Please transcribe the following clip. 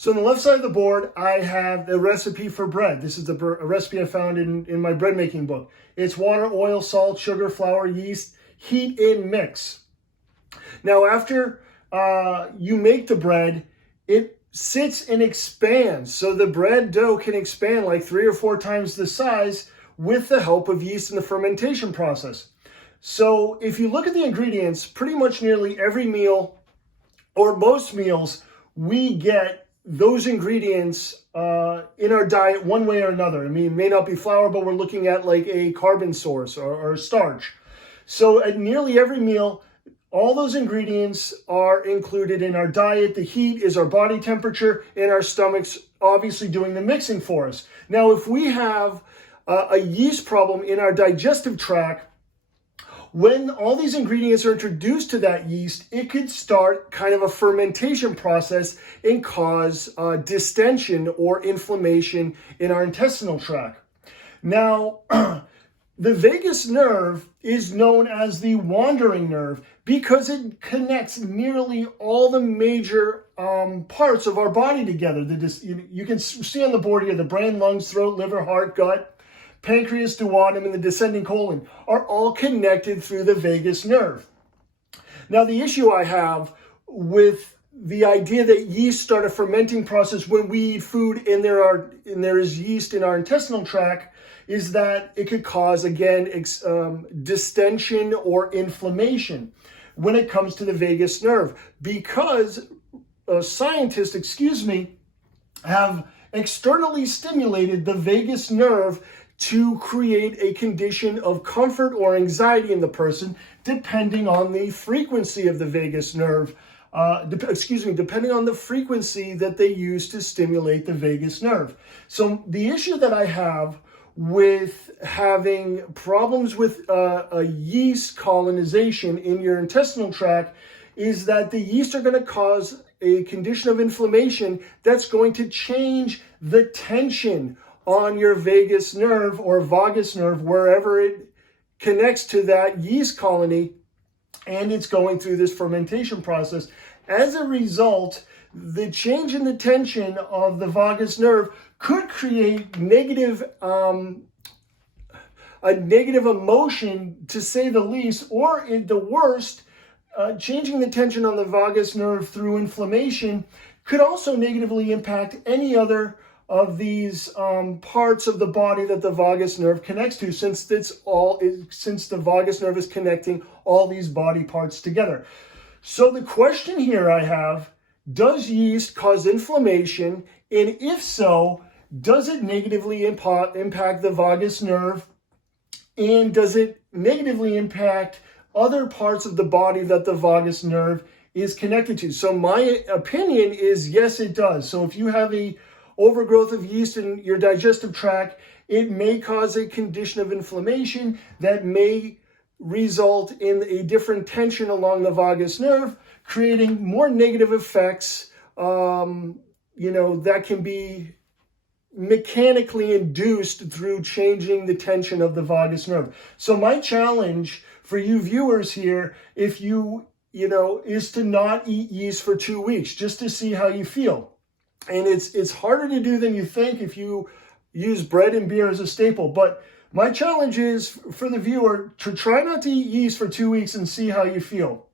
So on the left side of the board, I have a recipe for bread. This is a recipe I found in my bread making book. It's water, oil, salt, sugar, flour, yeast, heat in mix. Now after you make the bread, it sits and expands. So the bread dough can expand like 3 or 4 times the size with the help of yeast in the fermentation process. So if you look at the ingredients, pretty much nearly every meal or most meals, we get those ingredients in our diet one way or another. I mean, it may not be flour, but we're looking at like a carbon source or starch. So at nearly every meal, all those ingredients are included in our diet. The heat is our body temperature, and our stomach's obviously doing the mixing for us. Now, if we have a yeast problem in our digestive tract, when all these ingredients are introduced to that yeast, it could start kind of a fermentation process and cause distension or inflammation in our intestinal tract. Now, the vagus nerve is known as the wandering nerve because it connects nearly all the major parts of our body together. You can see on the board here, the brain, lungs, throat, liver, heart, gut, pancreas, duodenum, and the descending colon are all connected through the vagus nerve. Now, the issue I have with the idea that yeast start a fermenting process when we eat food and there is yeast in our intestinal tract is that it could cause, again, distension or inflammation when it comes to the vagus nerve, because scientists, have externally stimulated the vagus nerve to create a condition of comfort or anxiety in the person, depending on the frequency of the vagus nerve, depending on the frequency that they use to stimulate the vagus nerve. So the issue that I have with having problems with a yeast colonization in your intestinal tract is that the yeast are going to cause a condition of inflammation that's going to change the tension on your vagus nerve or vagus nerve, wherever it connects to that yeast colony, and it's going through this fermentation process. As a result, the change in the tension of the vagus nerve could create a negative emotion, to say the least, or in the worst, changing the tension on the vagus nerve through inflammation could also negatively impact any other of these parts of the body that the vagus nerve connects to, since the vagus nerve is connecting all these body parts together. So the question here I have, does yeast cause inflammation? And if so, does it negatively impact the vagus nerve? And does it negatively impact other parts of the body that the vagus nerve is connected to? So my opinion is yes, it does. So if you have a overgrowth of yeast in your digestive tract, it may cause a condition of inflammation that may result in a different tension along the vagus nerve, creating more negative effects, that can be mechanically induced through changing the tension of the vagus nerve. So my challenge for you viewers here, if is to not eat yeast for 2 weeks, just to see how you feel. And it's harder to do than you think if you use bread and beer as a staple. But my challenge is for the viewer to try not to eat yeast for 2 weeks and see how you feel.